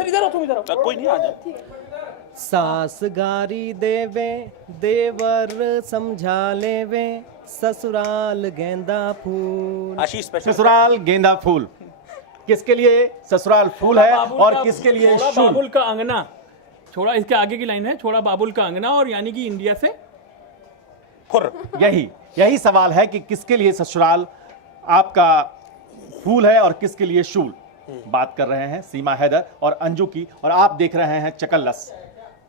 इधर तुम इधर कोई नहीं, आ जाओ। सास गारी देवे देवर समझा लेवे, ससुराल गेंदा फूल। आशीष स्पेशल ससुराल गेंदा फूल, किसके लिए ससुराल फूल है और किसके लिए छोड़ा शूल? बाबुल का अंगना, छोड़ा इसके आगे की लाइन है, छोड़ा बाबुल का अंगना, और यानी कि इंडिया से खुर। यही सवाल है कि किसके लिए ससुराल आपका फूल है और किसके लिए शूल। बात कर रहे हैं सीमा हैदर और अंजू की, और आप देख रहे हैं चकल्लस।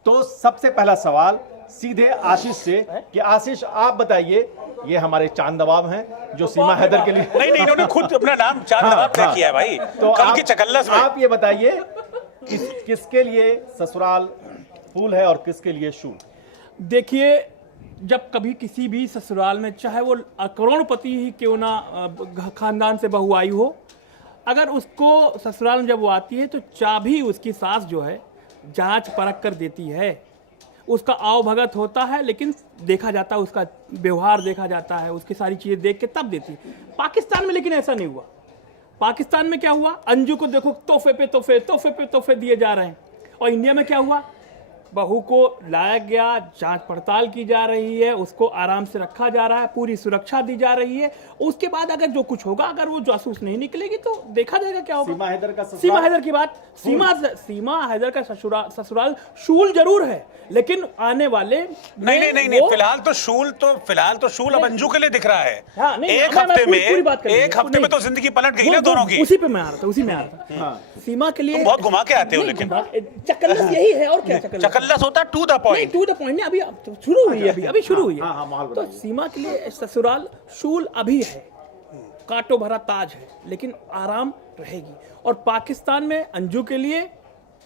तो सबसे पहला सवाल सीधे आशीष से कि आशीष आप बताइए, ये हमारे चांद नवाब हैं जो सीमा हैदर के लिए नहीं, इन्होंने खुद अपना नाम चांद नवाब तय किया है भाई, तो कल की चकल्लस में। आप ये बताइए किसके लिए ससुराल फूल है और किसके लिए शूल? देखिए, जब कभी किसी भी ससुराल में, चाहे वो करोड़पति ही क्यों ना खानदान से बहू आई हो, अगर उसको ससुराल में जब वो आती है तो चाबी उसकी सास जो है जांच परख कर देती है। उसका आव भगत होता है, लेकिन देखा जाता है, उसका व्यवहार देखा जाता है, उसकी सारी चीज़ें देख के तब देती है। पाकिस्तान में लेकिन ऐसा नहीं हुआ। पाकिस्तान में क्या हुआ, अंजू को देखो तोहफे पे तोहफे, तोहफे पे तोहफे दिए जा रहे हैं। और इंडिया में क्या हुआ, बहू को लाया गया, जांच पड़ताल की जा रही है, उसको आराम से रखा जा रहा है, पूरी सुरक्षा दी जा रही है। उसके बाद अगर जो कुछ होगा, अगर वो जासूस नहीं निकलेगी तो देखा जाएगा क्या होगा। सीमा हैदर का ससुराल, सीमा हैदर की बात, सीमा हैदर का ससुराल शूल जरूर है, लेकिन आने वाले नहीं, फिलहाल तो शूल अब अंजू के लिए दिख रहा है। हाँ, नहीं, एक मैं हफ्ते में पूरी बात कर रही हूँ। एक हफ्ते में तो जिंदगी पलट गई ना दोनों की। उसी पे मैं आ रहा था। सीमा के लिए बहुत घुमा के आते हो, लेकिन चकल्लस यही है, और क्या चकल्लस होता है to the point. To the point नहीं, अभी शुरू हुई है, अभी शुरू हुई हाँ, हाँ, माहौल है। तो बताइए। सीमा के लिए ससुराल शूल अभी है, कांटों भरा ताज है, लेकिन आराम रहेगी। और पाकिस्तान में अंजू के लिए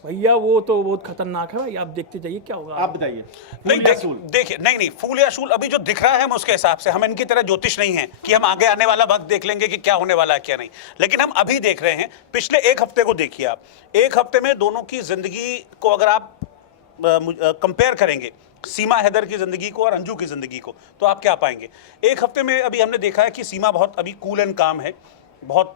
भैया वो तो बहुत खतरनाक है भाई, आप देखते जाइए क्या होगा। आप बताइए। नहीं, देखिए, नहीं, फूल या शूल अभी जो दिख रहा है हम उसके हिसाब से, हम इनकी तरह ज्योतिष नहीं है कि हम आगे आने वाला वक्त देख लेंगे कि क्या होने वाला है क्या नहीं, लेकिन हम अभी देख रहे हैं। पिछले एक हफ्ते को देखिए आप, एक हफ्ते में दोनों की जिंदगी को अगर आप कंपेयर करेंगे, सीमा हैदर की जिंदगी को और अंजू की जिंदगी को, तो आप क्या पाएंगे। एक हफ्ते में अभी हमने देखा है कि सीमा बहुत अभी कूल एंड काम है, बहुत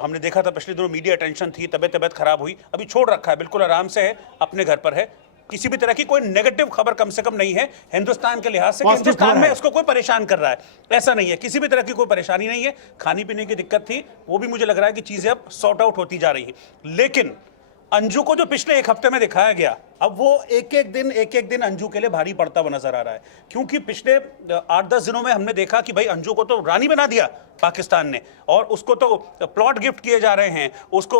हमने देखा था पिछले दिनों मीडिया अटेंशन थी, तबीयत खराब हुई, अभी छोड़ रखा है, बिल्कुल आराम से है, अपने घर पर है। किसी भी तरह की कोई नेगेटिव खबर कम से कम नहीं है हिंदुस्तान के लिहाज से, हिंदुस्तान में उसको कोई परेशान कर रहा है, ऐसा नहीं है, किसी भी तरह की कोई परेशानी नहीं है। खाने पीने की दिक्कत थी, वो भी मुझे लग रहा है कि चीजें अब सॉर्ट आउट होती जा रही हैं। लेकिन अंजू को जो पिछले एक हफ्ते में दिखाया गया, अब वो एक एक दिन अंजू के लिए भारी पड़ता हुआ नजर आ रहा है, क्योंकि पिछले 8-10 दिनों में हमने देखा कि भाई अंजू को तो रानी बना दिया पाकिस्तान ने, और उसको तो प्लॉट गिफ्ट किए जा रहे हैं, उसको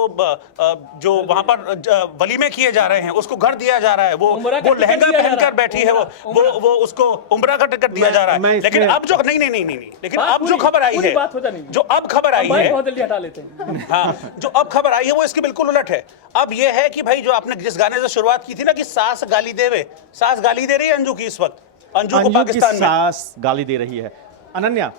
जो वहां पर वलीमे किए जा रहे हैं, उसको घर दिया जा रहा है, वो लहंगा पहनकर बैठी है, वो उसको उम्रा का टिकट दिया जा रहा है। लेकिन अब जो लेकिन अब जो खबर आई है, जो अब खबर आई है, हटा लेते हैं। हाँ, जो अब खबर आई है वो इसके बिल्कुल उलट है। अब ये है कि भाई जो आपने जिस गाने से शुरुआत की थी ना कि सास गाली दे रही है अंजू की, इस वक्त अंजू को पाकिस्तान में सास गाली दे रही है। अनन्या,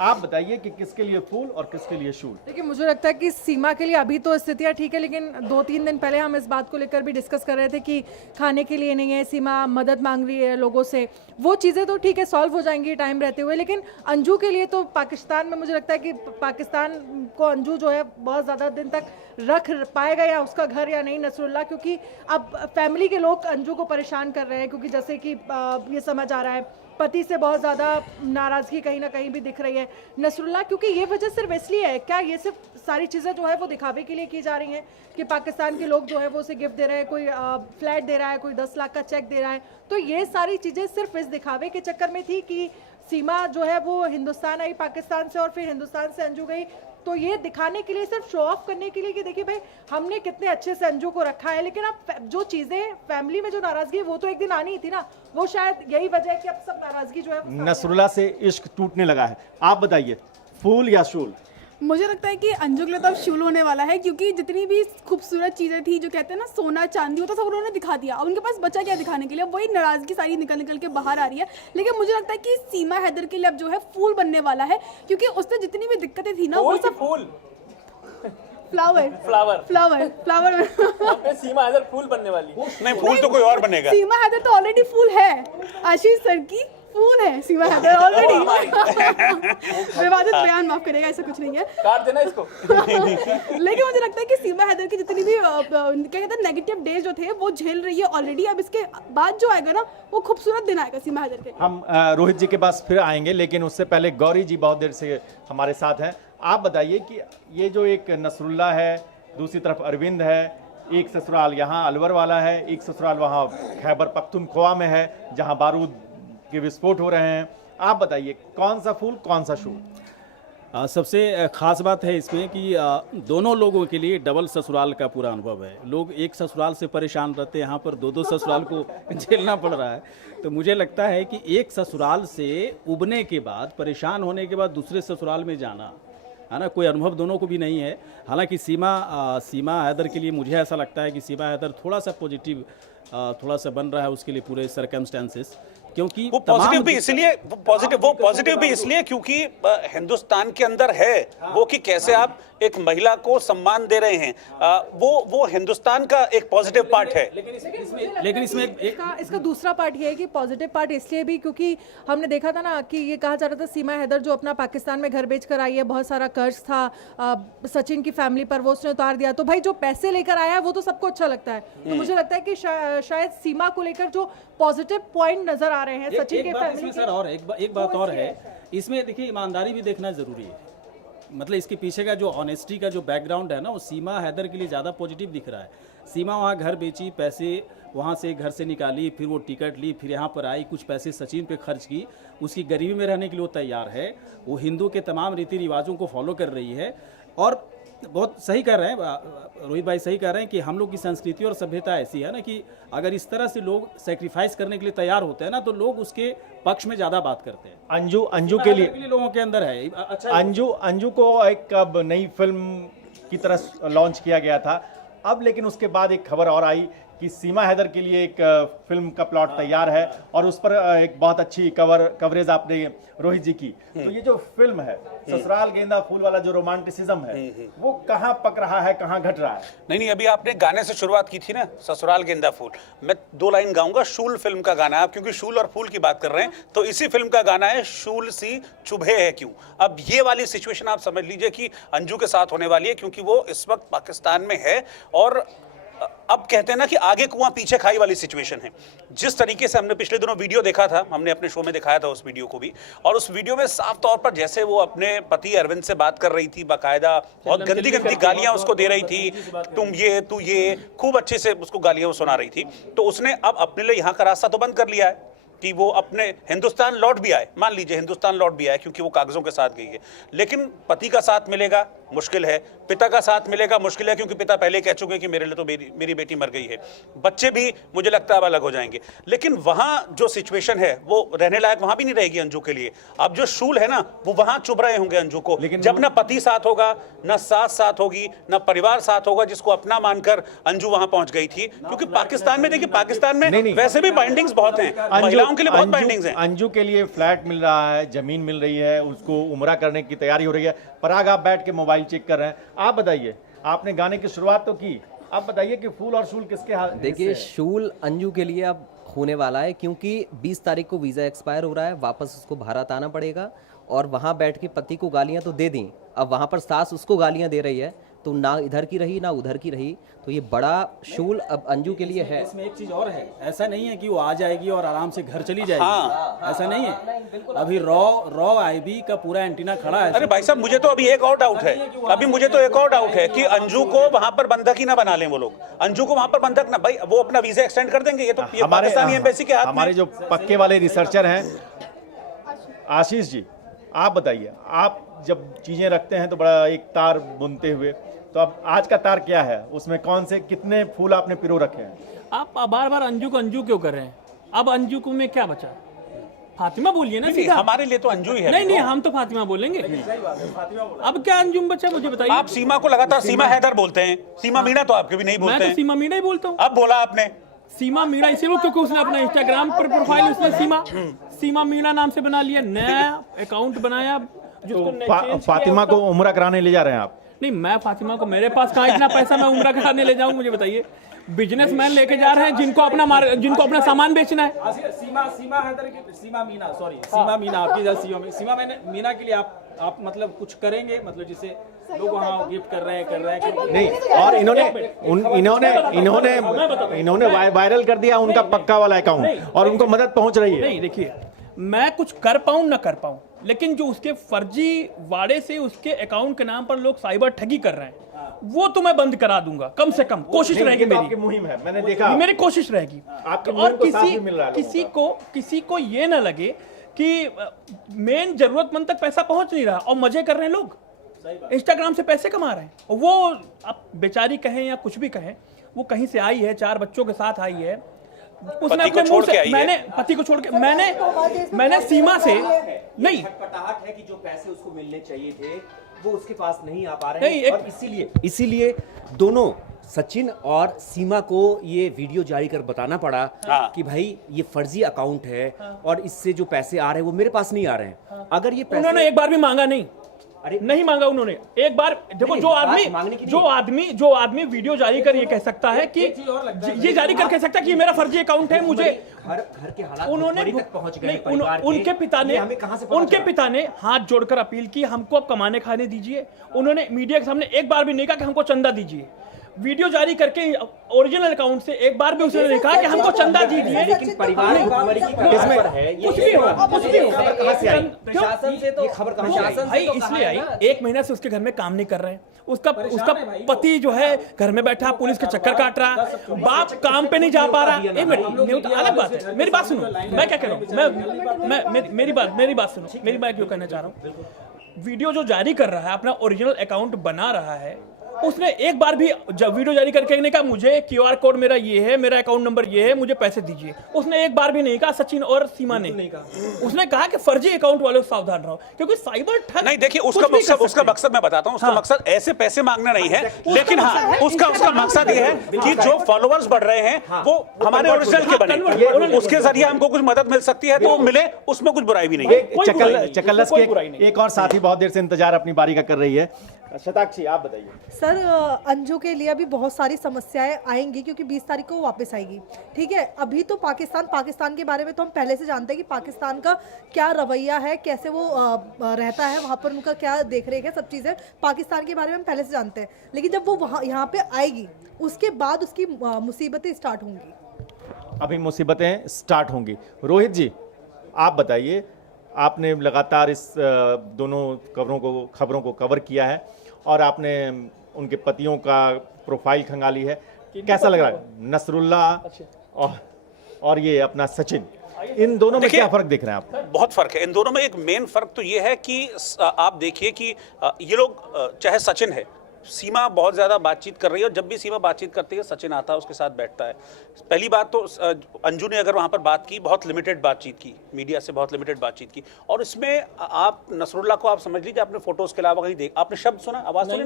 आप बताइए कि किसके लिए फूल और किसके लिए शूल? देखिए, मुझे लगता है कि सीमा के लिए अभी तो स्थितियाँ ठीक है, लेकिन 2-3 दिन पहले हम इस बात को लेकर भी डिस्कस कर रहे थे कि खाने के लिए नहीं है, सीमा मदद मांग रही है लोगों से। वो चीज़ें तो ठीक है, सॉल्व हो जाएंगी टाइम रहते हुए, लेकिन अंजू के लिए तो पाकिस्तान में मुझे लगता है कि पाकिस्तान को अंजू जो है बहुत ज़्यादा दिन तक रख पाएगा, या उसका घर या नहीं नसरुल्लाह, क्योंकि अब फैमिली के लोग अंजू को परेशान कर रहे हैं, क्योंकि जैसे कि ये समझ आ रहा है पति से बहुत ज़्यादा नाराज़गी कहीं ना कहीं भी दिख रही है नसरुल्लाह, क्योंकि ये वजह सिर्फ इसलिए है क्या, ये सिर्फ सारी चीज़ें जो है वो दिखावे के लिए की जा रही हैं कि पाकिस्तान के लोग जो है वो उसे गिफ्ट दे रहे हैं, कोई फ्लैट दे रहा है, कोई 10 लाख का चेक दे रहा है, तो ये सारी चीज़ें सिर्फ इस दिखावे के चक्कर में थी कि सीमा जो है वो हिंदुस्तान आई पाकिस्तान से और फिर हिंदुस्तान से अंजू गई, तो ये दिखाने के लिए, सिर्फ शो ऑफ करने के लिए कि देखिए भाई हमने कितने अच्छे से अंजू को रखा है। लेकिन अब जो चीजें फैमिली में जो नाराजगी है वो तो एक दिन आनी ही थी ना, वो शायद यही वजह है कि अब सब नाराजगी जो है नसरुल्लाह से इश्क टूटने लगा है। आप बताइए, फूल या शूल? मुझे लगता है कि अंजू के लिए तो अब शूल होने वाला है, क्योंकि जितनी भी खूबसूरत चीज़ें थी, जो कहते हैं ना सोना चांदी, वो तो सब उन्होंने दिखा दिया। अब उनके पास बचा क्या दिखाने के लिए, वही नाराज़गी सारी निकल के बाहर आ रही है। लेकिन मुझे लगता है कि सीमा हैदर के लिए अब जो है फूल बनने वाला है, क्योंकि उसने जितनी भी दिक्कतें थी ना वो सब फ्लावर सीमा हैदर फूल बनने वाली। नहीं, फूल तो कोई और बनेगा। सीमा हैदर तो ऑलरेडी फूल है आशीष सर की, फूल है सीमा हैदर ऑलरेडी। विवादित बयान, माफ करेगा, ऐसा कुछ नहीं है। काट देना इसको। लेकिन मुझे लगता है कि सीमा हैदर की जितनी भी क्या कहते हैं नेगेटिव डेज जो थे वो झेल रही है ऑलरेडी। अब इसके बाद जो आएगा ना वो खूबसूरत दिन आएगा सीमा हैदर के। हम रोहित जी के पास फिर आएंगे, लेकिन उससे पहले गौरी जी बहुत देर से हमारे साथ हैं। आप बताइए कि ये जो एक नसरुल्ला है, दूसरी तरफ अरविंद है, एक ससुराल यहाँ अलवर वाला है, एक ससुराल वहाँ खैबर पख्तूनख्वा में है जहाँ बारूद के विस्फोट हो रहे हैं। आप बताइए कौन सा फूल कौन सा शूल? सबसे ख़ास बात है इसमें कि दोनों लोगों के लिए डबल ससुराल का पूरा अनुभव है। लोग एक ससुराल से परेशान रहते हैं, यहाँ पर दो ससुराल को झेलना पड़ रहा है। तो मुझे लगता है कि एक ससुराल से उबने के बाद, परेशान होने के बाद दूसरे ससुराल में जाना, है ना, कोई अनुभव दोनों को भी नहीं है। हालांकि सीमा हैदर के लिए मुझे ऐसा लगता है कि सीमा हैदर थोड़ा सा पॉजिटिव थोड़ा सा बन रहा है उसके लिए पूरे सर्कमस्टेंसेस, क्योंकि वो पॉजिटिव भी इसलिए क्योंकि हिंदुस्तान के अंदर है वो कि कैसे आप एक महिला को सम्मान दे रहे हैं, वो हिंदुस्तान का एक पॉजिटिव पार्ट है। लेकिन इसमें इसका दूसरा पार्ट ये है कि पॉजिटिव पार्ट इसलिए भी क्योंकि हमने देखा था ना कि ये कहा जा रहा था सीमा हैदर जो अपना पाकिस्तान में घर बेच कर आई है, बहुत सारा कर्ज था सचिन की फैमिली पर, वो उसने उतार दिया। तो भाई जो पैसे लेकर आया है वो तो सबको अच्छा लगता है। तो मुझे लगता है कि शायद सीमा को लेकर जो पॉजिटिव पॉइंट नजर आ रहे हैं सचिन के फैमिली सर, और एक बात और है इसमें, देखिए ईमानदारी भी देखना जरूरी है। मतलब इसके पीछे का जो ऑनेस्टी का जो बैकग्राउंड है ना, वो सीमा हैदर के लिए ज़्यादा पॉजिटिव दिख रहा है। सीमा वहाँ घर बेची, पैसे वहाँ से घर से निकाली, फिर वो टिकट ली, फिर यहाँ पर आई, कुछ पैसे सचिन पे खर्च की, उसकी गरीबी में रहने के लिए वो तैयार है। वो हिंदू के तमाम रीति रिवाजों को फॉलो कर रही है। और बहुत सही कर रहे हैं रोहित भाई, सही कर रहे हैं कि हम लोग की संस्कृति और सभ्यता ऐसी है ना कि अगर इस तरह से लोग सेक्रीफाइस करने के लिए तैयार होते हैं ना, तो लोग उसके पक्ष में ज़्यादा बात करते हैं। अंजू के लिए लोगों के अंदर है। अच्छा, अंजू को एक अब नई फिल्म की तरह लॉन्च किया गया था अब, लेकिन उसके बाद एक खबर और आई कि सीमा हैदर के लिए एक फिल्म का प्लॉट तैयार है और उस पर एक बहुत अच्छी कवरेज आपने रोहित जी की। तो ये जो फिल्म है ससुराल गेंदा फूल वाला जो रोमांटिसिज्म है वो कहाँ पक रहा है, कहाँ घट रहा है? नहीं, अभी आपने गाने से शुरुआत की थी ना, ससुराल गेंदा फूल। मैं 2 लाइन गाऊंगा, शूल फिल्म का गाना है। आप क्योंकि शूल और फूल की बात कर रहे हैं तो इसी फिल्म का गाना है, शूल सी चुभे है क्यों। अब ये वाली सिचुएशन आप समझ लीजिए कि अंजू के साथ होने वाली है, क्योंकि वो इस वक्त पाकिस्तान में है और अब कहते हैं ना कि आगे कुआं पीछे खाई वाली सिचुएशन है। जिस तरीके से हमने पिछले दिनों वीडियो देखा था, हमने अपने शो में दिखाया था उस वीडियो को भी, और उस वीडियो में साफ तौर पर जैसे वो अपने पति अरविंद से बात कर रही थी, बाकायदा बहुत गंदी गालियां उसको दे रही थी, तुम ये तू ये, खूब अच्छे से उसको गालियां सुना रही थी। तो उसने अब अपने लिए यहाँ का रास्ता तो बंद कर लिया है कि वो अपने हिंदुस्तान लौट भी आए, मान लीजिए हिंदुस्तान लौट भी आए क्योंकि वो कागजों के साथ गई है, लेकिन पति का साथ मिलेगा मुश्किल है, पिता का साथ मिलेगा मुश्किल है, क्योंकि पिता पहले कह चुके कि मेरे लिए तो मेरी बेटी मर गई है। बच्चे भी मुझे लगता है अब अलग हो जाएंगे, लेकिन वहाँ जो सिचुएशन है वो रहने लायक वहाँ भी नहीं रहेगी अंजू के लिए। अब जो शूल है ना वो वहाँ चुभ रहे होंगे अंजू को, जब ना पति साथ होगा, ना सास साथ होगी, ना परिवार साथ होगा जिसको अपना मानकर अंजू वहाँ पहुँच गई थी। क्योंकि पाकिस्तान में देखिए, पाकिस्तान में वैसे भी बाइंडिंग्स बहुत हैं, महिलाओं के लिए बहुत बाइंडिंग्स हैं। अंजू के लिए फ्लैट मिल रहा है, जमीन मिल रही है, उसको उम्रा करने की तैयारी हो रही है। पराग आप बैठ के मोबाइल चेक कर रहे हैं। आप बताइए, आपने गाने की शुरुआत तो की, आप बताइए कि फूल और शूल किसके हाथ? देखिए, शूल अंजू के लिए अब होने वाला है क्योंकि 20 तारीख को वीज़ा एक्सपायर हो रहा है, वापस उसको भारत आना पड़ेगा और वहाँ बैठ के पति को गालियाँ तो दे दी, अब वहाँ पर सास उसको गालियाँ दे रही है, तो ना इधर की रही ना उधर की रही, तो ये बड़ा शूल अब अंजू के लिए है। इसमें एक चीज और है, ऐसा नहीं है कि वो आ जाएगी और आराम से घर चली जाएगी। हाँ। ऐसा नहीं है, अभी रॉ आईबी का पूरा एंटीना खड़ा है। अरे भाई साहब, मुझे तो अभी एक और डाउट है, कि अंजू को वहां पर बंधक ही ना बना लें वो लोग, अंजू को वहां पर बंधक ना, भाई वो अपना वीजा एक्सटेंड कर देंगे, ये तो ये पाकिस्तानी एम्बेसी के हाथ में। हमारे जो पक्के वाले रिसर्चर हैं आशीष जी, आप बताइए, आप जब चीजें रखते हैं तो बड़ा एक तार बुनते हुए, तो अब आज का तार क्या है, उसमें कौन से कितने फूल आपने पिरो रखे हैं? आप बार बार अंजू को अंजू क्यों कर रहे हैं? अब अंजू को में क्या बचा? फातिमा बोलिए ना सीधा। हमारे लिए तो अंजू ही है। नहीं, हम तो फातिमा बोलेंगे। अब क्या अंजुम बचा, मुझे बताइए। आप सीमा को लगातार सीमा हैदर बोलते हैं, सीमा मीणा तो आपके भी नहीं बोलते हैं। मैं तो सीमा मीणा ही बोलता हूँ। अब बोला आपने सीमा मीणा इसीलिए क्योंकि उसने अपना इंस्टाग्राम पर प्रोफाइल उसने सीमा मीणा नाम से बना लिया, नया अकाउंट बनाया। तो फातिमा को उम्रा कराने ले जा रहे हैं आप? नहीं, मैं फातिमा को, मेरे पास कहाँ इतना पैसा मैं उम्रा कराने ले जाऊँ, मुझे बताइए। बिजनेसमैन लेके जा रहे हैं जिनको अपना सामान बेचना है। सीमा हैदर की सीमा मीना आपकी सीमा मीना के लिए आप मतलब कुछ करेंगे, मतलब जिसे लोग वहाँ गिफ्ट कर रहे हैं नहीं, और इन्होंने वायरल कर दिया उनका पक्का वाला अकाउंट और उनको मदद पहुंच रही है। नहीं, देखिए, मैं कुछ कर पाऊं ना कर पाऊं, लेकिन जो उसके फर्जी वाड़े से उसके अकाउंट के नाम पर लोग साइबर ठगी कर रहे हैं, वो तो मैं बंद करा दूंगा, कम से कम कोशिश रहेगी मेरी। आपकी मुहिम है, मैंने देखा, मेरी कोशिश रहेगी। आपकी और मुहिम को साथ भी मिल रहा है किसी को ये ना लगे कि मेन जरूरतमंद तक पैसा पहुंच नहीं रहा और मजे कर रहे हैं लोग, इंस्टाग्राम से पैसे कमा रहे हैं। और वो आप बेचारी कहें या कुछ भी कहें, वो कहीं से आई है, 4 बच्चों के साथ आई है, उसने अपने मुंह से, मैंने पति को छोड़ के, मैंने सीमा से नहीं, खटपटाहट है कि जो पैसे उसको मिलने चाहिए थे वो उसके पास नहीं आ पा रहे नहीं, हैं, और इसीलिए दोनों सचिन और सीमा को ये वीडियो जारी कर बताना पड़ा कि भाई ये फर्जी अकाउंट है और इससे जो पैसे आ रहे हैं वो मेरे पास नहीं आ रहे हैं। अगर ये पैसे उन्होंने एक बार भी मांगा नहीं, अरे नहीं मांगा उन्होंने एक बार। देखो, जो आदमी वीडियो जारी कर ये कह सकता है कि ये जारी कर कह सकता है कि ये मेरा फर्जी अकाउंट है, मुझे घर के हालात उन्होंने तक पहुंच गए, नहीं, परिवार के, उनके पिता ने हाथ जोड़कर अपील की, हमको अब कमाने खाने दीजिए। उन्होंने मीडिया के सामने एक बार भी नहीं कहा कि हमको चंदा दीजिए। वीडियो जारी करके ओरिजिनल अकाउंट से एक बार भी उसने कहा कि हमको चंदा दीजिए। लेकिन परिवार कुछ भी होगा, कहां से आई? प्रशासन से तो खबर भाई इसलिए आई, 1 महीना से उसके घर में काम नहीं कर रहे हैं। उसका पति जो है घर में बैठा पुलिस के चक्कर काट रहा, बाप काम पे नहीं जा पा रहा। एक मिनट, अलग बात है, मेरी बात सुनो, मैं क्या कह रहा हूँ, मेरी बात सुनो, मैं क्यों कहना चाह रहा हूँ। वीडियो जो जारी कर रहा है, अपना ओरिजिनल अकाउंट बना रहा है, उसने एक बार भी जब वीडियो जारी करके नहीं कहा मुझे QR कोड मेरा ये है, मेरा अकाउंट नंबर ये है, मुझे पैसे दीजिए। उसने एक बार भी नहीं कहा, सचिन और सीमा ने नहीं कहा। उसने कहा कि फर्जी अकाउंट वालों से सावधान रहो, क्योंकि साइबर ठग नहीं, देखिए उसका मकसद मैं बताता हूं। उसका मकसद ऐसे पैसे मांगना नहीं है, लेकिन हाँ उसका मकसद ये है कि जो फॉलोअर्स बढ़ रहे हैं वो हमारे ओरिजिनल के बने, उसके जरिए हमको कुछ मदद मिल सकती है तो मिले, उसमें कुछ बुराई भी नहीं है। चकल्लस के एक और साथी बहुत देर से इंतजार अपनी बारी का कर रही है। शताक्षी, आप बताइए। सर, अंजू के लिए अभी बहुत सारी समस्याएं आएंगी क्योंकि 20 तारीख को वापस आएगी। ठीक है, अभी तो पाकिस्तान के बारे में तो हम पहले से जानते हैं कि पाकिस्तान का क्या रवैया है, कैसे वो रहता है, वहाँ पर उनका क्या देख रेख है, सब चीज़ें पाकिस्तान के बारे में हम पहले से जानते हैं। लेकिन जब वो वहाँ यहाँ पे आएगी उसके बाद उसकी मुसीबतें स्टार्ट होंगी। अभी मुसीबतें स्टार्ट होंगी। रोहित जी, आप बताइए, आपने लगातार इस दोनों खबरों को कवर किया है और आपने उनके पतियों का प्रोफाइल खंगाली है, कैसा लग रहा है? नसरुल्लाह और ये अपना सचिन, इन दोनों में क्या फर्क दिख रहा है आपको? बहुत फर्क है इन दोनों में। एक मेन फर्क तो ये है कि आप देखिए कि ये लोग, चाहे सचिन है, सीमा बहुत ज़्यादा बातचीत कर रही है और जब भी सीमा बातचीत करती है सचिन आता है उसके साथ बैठता है। पहली बात तो अंजू ने अगर वहाँ पर बात की, बहुत लिमिटेड बातचीत की, मीडिया से बहुत लिमिटेड बातचीत की। और इसमें आप नसरुल्लाह को आप समझ लीजिए, आपने फोटोज़ के अलावा कहीं देख, आपने शब्द सुना, आवाज़ सुनी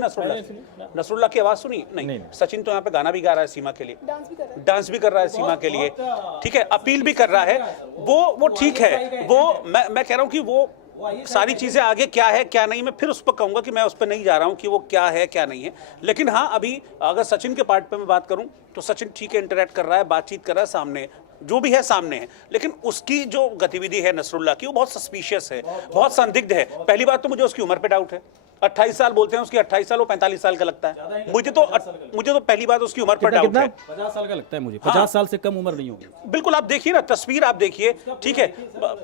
नसरुल्लाह की आवाज़ सुनी? नहीं। सचिन तो यहाँ पे गाना भी गा रहा है सीमा के लिए, डांस भी कर रहा है सीमा के लिए, ठीक है, अपील भी कर रहा है, वो ठीक है। वो मैं कह रहा हूँ कि वो सारी चीज़ें आगे क्या है क्या नहीं, मैं फिर उस पर कहूँगा कि मैं उस पर नहीं जा रहा हूँ कि वो क्या है क्या नहीं है। लेकिन हाँ, अभी अगर सचिन के पार्ट पे मैं बात करूँ तो सचिन ठीक है, इंटरेक्ट कर रहा है, बातचीत कर रहा है, सामने जो भी है सामने है। लेकिन उसकी जो गतिविधि है नसरुल्लाह की, वो बहुत सस्पिशियस है, बहुत संदिग्ध है। पहली बात तो मुझे उसकी उम्र पे डाउट है। 28 साल बोलते हैं उसकी, 28 साल, वो 45 साल का लगता है मुझे तो पहली बात उसकी उम्र पर डाउट है। 50 साल का लगता है मुझे, 50 साल से कम उम्र नहीं होगी। बिल्कुल, आप देखिए ना, तस्वीर आप देखिए, ठीक है।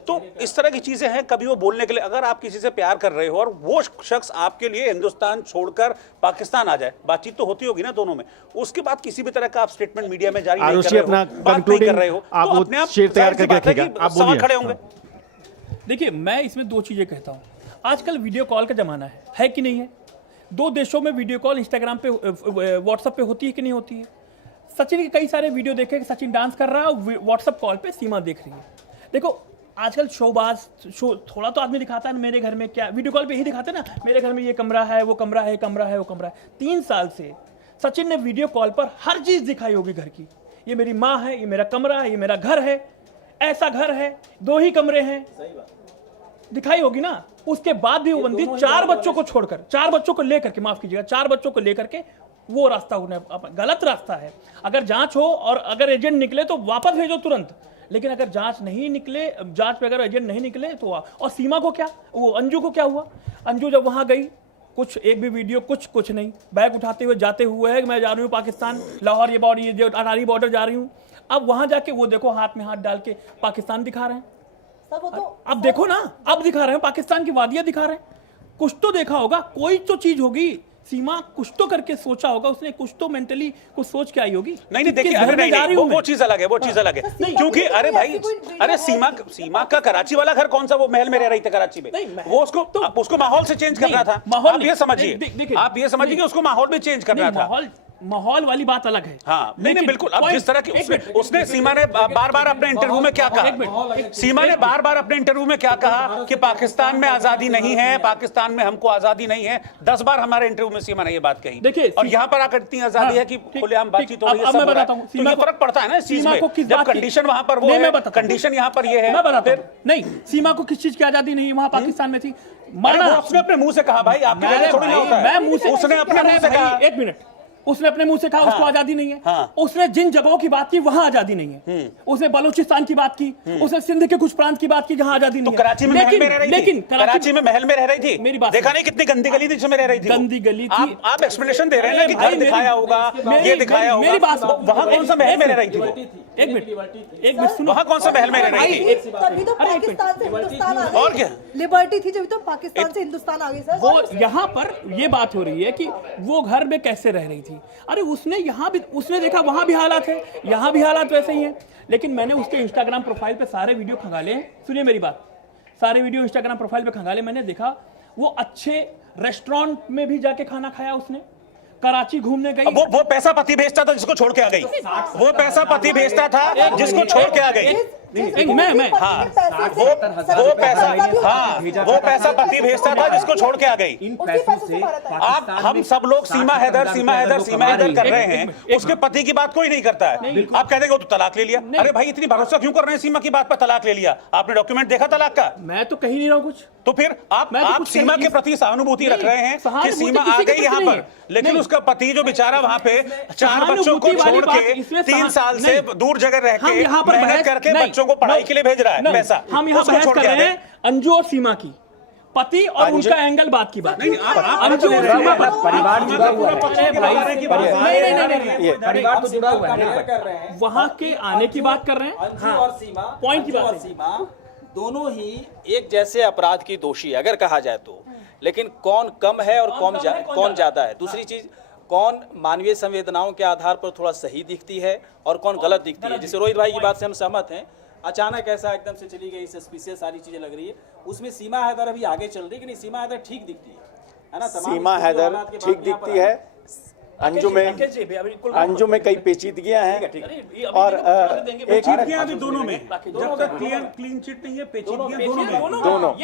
तो इस तरह की चीजें हैं, कभी वो बोलने के लिए, अगर आप किसी से प्यार कर रहे हो और वो शख्स आपके लिए हिंदुस्तान छोड़कर पाकिस्तान आ जाए, बातचीत तो होती होगी ना दोनों में, उसके बाद किसी भी तरह का आप स्टेटमेंट मीडिया में जारी नहीं कर रहे हो, बात नहीं कर रहे हो, तो अपने आप सवाल खड़े होंगे। देखिए, मैं इसमें 2 चीजें कहता हूँ। आजकल वीडियो कॉल का ज़माना है कि नहीं है? 2 देशों में वीडियो कॉल इंस्टाग्राम पे, व्हाट्सएप पे होती है कि नहीं होती है? सचिन के कई सारे वीडियो देखे कि सचिन डांस कर रहा है, व्हाट्सएप कॉल पे सीमा देख रही है। देखो, आजकल शो थोड़ा तो आदमी दिखाता है, मेरे घर में क्या, वीडियो कॉल पे ही दिखाते ना, मेरे घर में ये कमरा है, वो कमरा है, कमरा है, वो कमरा है। 3 साल से सचिन ने वीडियो कॉल पर हर चीज़ दिखाई होगी घर की। ये मेरी माँ है, ये मेरा कमरा है, ये मेरा घर है, ऐसा घर है, 2 ही कमरे हैं, दिखाई होगी ना। उसके बाद भी वो बंदी 4 बच्चों को छोड़कर, 4 बच्चों को लेकर के, माफ कीजिएगा, 4 बच्चों को लेकर के वो रास्ता उन्हें गलत रास्ता है। अगर जांच हो और अगर एजेंट निकले तो वापस भेजो तुरंत, लेकिन अगर जांच नहीं निकले, जांच पे अगर एजेंट नहीं निकले तो और सीमा को क्या, वो अंजू को क्या हुआ? अंजू जब वहां गई, कुछ एक भी वीडियो, कुछ नहीं, बैग उठाते हुए जाते हुए है कि मैं जा रही हूँ पाकिस्तान, लाहौर ये बॉर्डर, ये जो अटारी बॉर्डर जा रही हूँ। अब वहां जाके वो देखो हाथ में हाथ डाल के पाकिस्तान दिखा रहे हैं। अब देखो ना, अब दिखा रहे हैं पाकिस्तान की वादियां दिखा रहे हैं। कुछ तो देखा होगा, कोई तो चीज होगी। सीमा कुछ तो करके सोचा होगा उसने, कुछ तो मेंटली कुछ सोच के आई होगी। नहीं देखिए, अरे नहीं, वो चीज अलग है, वो चीज अलग है। क्योंकि अरे भाई, अरे सीमा का कराची वाला घर कौन सा, वो महल में रह रही थी कराची में, वो उसको माहौल से चेंज कर रहा था। आप ये समझिए, आप ये समझिए कि उसको माहौल भी चेंज कर रहा था। माहौल वाली बात अलग है। हाँ, नहीं बिल्कुल। अब जिस तरह की उसने सीमा ने बार-बार अपने इंटरव्यू में क्या कहा, सीमा ने बार-बार अपने इंटरव्यू में क्या कहा कि पाकिस्तान में आजादी नहीं है, पाकिस्तान में हमको आजादी नहीं है। 10 बार हमारे इंटरव्यू में सीमा ने ये बात कही। देखिए, और यहाँ पर आकर इतनी आजादी है कि खुलेआम बातचीत हो रही है, सब हो रहा है। तो ये फर्क पड़ता है ना इस चीज में, जब कंडीशन वहां पर वो है, कंडीशन यहाँ पर ये है। मैं बताता हूं, नहीं, सीमा को किस चीज की आजादी नहीं, वहां पाकिस्तान में थी। माना उसने अपने मुंह से कहा, भाई आपके थोड़ी नहीं होता है, उसने अपने मुंह से कहा। एक मिनट, उसने अपने मुंह से कहा उसको आजादी नहीं है। उसने जिन जगहों की बात की वहां आजादी नहीं है। उसने बलूचिस्तान की बात की, उसने सिंध के कुछ प्रांत की बात की जहां आजादी नहीं है। कराची में महल में रह रही थी, लेकिन कराची में महल में रह रही थी। मेरी बात देखा नहीं कितनी गंदी गली थी जिसमें रह रही थी, गंदी गली थी। आप एक्सप्लेनेशन दे रहे हैं कि घर दिखाया होगा, ये दिखाया होगा। मेरी बात, वहां कौन सा महल में रह रही थी? एक मिनट सुनो, वहां कौन सा महल में रह रही थी? तभी तो पाकिस्तान से हिंदुस्तान आ गई। और क्या लिबर्टी थी जब तो पाकिस्तान से हिंदुस्तान आ गई सर। वो यहाँ पर ये बात हो रही है कि वो घर में कैसे रह रही थी। अरे उसने यहाँ भी, उसने देखा वहां भी हालात है, यहाँ भी हालात वैसे ही हैं। लेकिन मैंने उसके इंस्टाग्राम प्रोफाइल पे सारे वीडियो खंगाले हैं। सुनिए मेरी बात, सारे वीडियो इंस्टाग्राम प्रोफाइल पे खंगाले। मैंने देखा वो अच्छे रेस्टोरेंट में भी जाके खाना खाया उसने, कराची घूमने गई। वो पैसा पति भेजता था जिसको छोड़ के आ गई, वो पैसा पति भेजता था जिसको छोड़ के आ गई। मैं हाँ, वो पैसा पति भेजता था जिसको छोड़ के आ गई। इन पैसों से आप हम सब लोग सीमा हैदर कर रहे हैं, उसके पति की बात कोई नहीं करता है। आप कह देंगे वो तो तलाक ले लिया। अरे भाई इतनी भरोसा क्यों कर रहे हैं सीमा की बात पर, तलाक ले लिया? आपने डॉक्यूमेंट देखा तलाक का? मैं तो कहीं नहीं रहा हूं कुछ। तो फिर आप सीमा के प्रति सहानुभूति रख रहे हैं कि सीमा आ गई यहाँ पर, लेकिन उसका पति जो बेचारा वहाँ पे 4 बच्चों को छोड़ के 3 साल से दूर जगह रह के मेहनत करके बच्चों को पढ़ाई के लिए भेज रहा है पैसा, हम यहाँ बहस कर रहे हैं अंजू और सीमा की, पति और उनका एंगल बात की बात। अंजू और सीमा परिवार जुड़ा हुआ है, परिवार तो जुड़ा हुआ है, वहां के आने की बात कर रहे हैं। अंजू और सीमा, पॉइंट की बात है। सीमा दोनों ही एक जैसे अपराध की दोषी है अगर कहा जाए तो, लेकिन कौन कम है और कौन ज्यादा है। दूसरी चीज, कौन मानवीय संवेदनाओं के आधार पर थोड़ा सही दिखती है और कौन गलत दिखती है। जैसे रोहित भाई की बात से हम सहमत हैं, अचानक ऐसा एकदम से चली गई, सस्पिशियस सारी चीजें लग रही है। उसमें सीमा हैदर अभी आगे चल रही है कि नहीं, सीमा हैदर ठीक दिखती है ना? सीमा हैदर ठीक दिखती है। अंजू में कई पेचीदगियां हैं और पेचीदगियां भी दोनों में, जब तक क्लीन चिट नहीं है, पेचीदगियां दोनों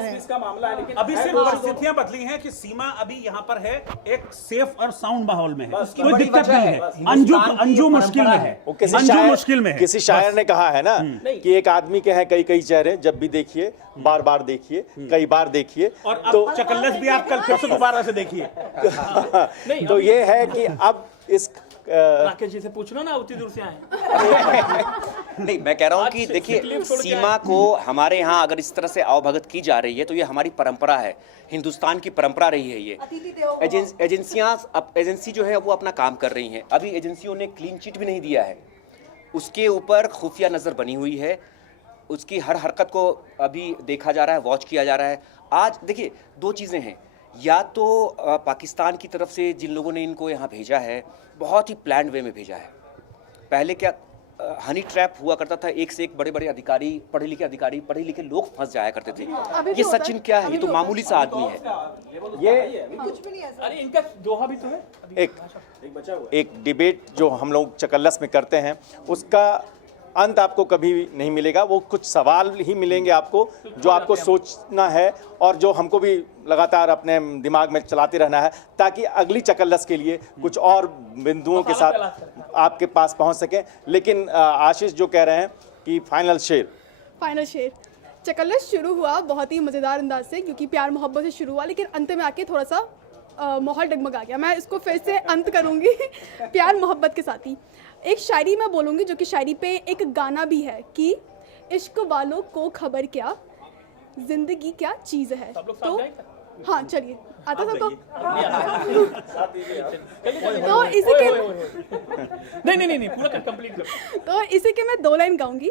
में, इसका मामला है। लेकिन अभी सिर्फ परिस्थितियां बदली हैं कि सीमा अभी यहाँ पर है, एक सेफ और साउंड माहौल में है, कोई दिक्कत नहीं है। अंजू मुश्किल में है, अंजू मुश्किल में है। किसी शायर ने कहा है ना कि एक आदमी के हैं कई कई चेहरे, जब भी देखिए बार बार देखिए, कई बार देखिए। और तो चकल्लस भी आप कल फिर से दोबारा से देखिए। तो ये है कि अब इस राकेश जी से पूछ लो ना, उतनी दूर से आए। नहीं, मैं कह रहा हूँ कि देखिए सीमा को हमारे यहाँ अगर इस तरह से आवभगत की जा रही है तो ये हमारी परंपरा है, हिंदुस्तान की परंपरा रही है। ये एजेंसियाँ, अब एजेंसी जो है वो अपना काम कर रही हैं। अभी एजेंसियों ने क्लीन चिट भी नहीं दिया है, उसके ऊपर खुफिया नज़र बनी हुई है, उसकी हर हरकत को अभी देखा जा रहा है, वॉच किया जा रहा है। आज देखिए 2 चीज़ें हैं, या तो पाकिस्तान की तरफ से जिन लोगों ने इनको यहाँ भेजा है बहुत ही प्लान्ड वे में भेजा है। पहले क्या हनी ट्रैप हुआ करता था, एक से एक बड़े बड़े अधिकारी, पढ़े लिखे लोग फंस जाया करते थे। ये सचिन क्या है, ये तो मामूली सा आदमी है। ये कुछ भी नहीं है सर। अरे इनका दोहा भी तो है। एक डिबेट जो हम लोग चकल्लस में करते हैं उसका अंत आपको कभी नहीं मिलेगा। वो कुछ सवाल ही मिलेंगे आपको जो आपको सोचना है और जो हमको भी लगातार अपने दिमाग में चलाते रहना है, ताकि अगली चकल्लस के लिए कुछ और बिंदुओं के साथ आपके पास पहुंच सकें। लेकिन आशीष जो कह रहे हैं कि फाइनल शेर चकल्लस शुरू हुआ बहुत ही मज़ेदार अंदाज से, क्योंकि प्यार मोहब्बत से शुरू हुआ, लेकिन अंत में आके थोड़ा सा माहौल डगमगा गया। मैं इसको फिर से अंत करूँगी प्यार मोहब्बत के साथ ही। एक शायरी मैं बोलूँगी, जो कि शायरी पे एक गाना भी है कि इश्क वालों को खबर क्या, जिंदगी क्या चीज़ है। तो हाँ चलिए, आता था तो इसी के नहीं पूरा कंप्लीट कर। तो इसी के मैं 2 लाइन गाऊंगी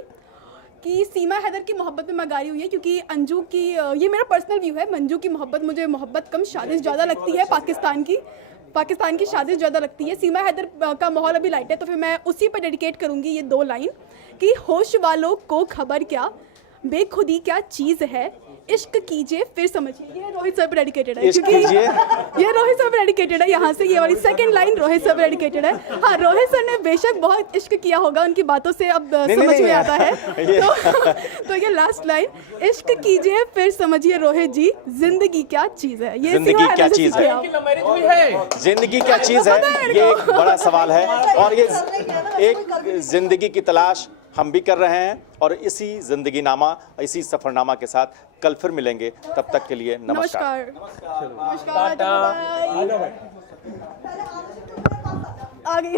कि सीमा हैदर की मोहब्बत में मैं गा रही हुई है, क्योंकि अंजू की, ये मेरा पर्सनल व्यू है, मंजू की मोहब्बत मुझे मोहब्बत कम शादी ज़्यादा लगती है, पाकिस्तान की शादी ज़्यादा लगती है। सीमा हैदर का माहौल अभी लाइट है, तो फिर मैं उसी पर डेडिकेट करूँगी ये 2 लाइन कि होश वालों को खबर क्या, बेखुदी क्या चीज़ है, इश्क कीजिए फिर समझिए। ये रोहित सर पर डेडिकेटेड है, इश्क क्योंकि कीजिए। ये रोहित सर पर डेडिकेटेड है। यहाँ से ये वाली सेकंड लाइन रोहित सर पर डेडिकेटेड है। हाँ, रोहित सर ने बेशक बहुत इश्क किया होगा, उनकी बातों से अब समझ में आता है। तो ये लास्ट लाइन, इश्क कीजिए फिर समझिए रोहित जी, जिंदगी क्या चीज़ है। ये जिंदगी क्या चीज़ है? जिंदगी क्या चीज़ है, ये एक बड़ा सवाल है, और ये एक जिंदगी की तलाश हम भी कर रहे हैं, और इसी जिंदगी नामा, इसी सफरनामा के साथ कल फिर मिलेंगे। तब तक के लिए नमस्कार। नमस्कार। आ गई।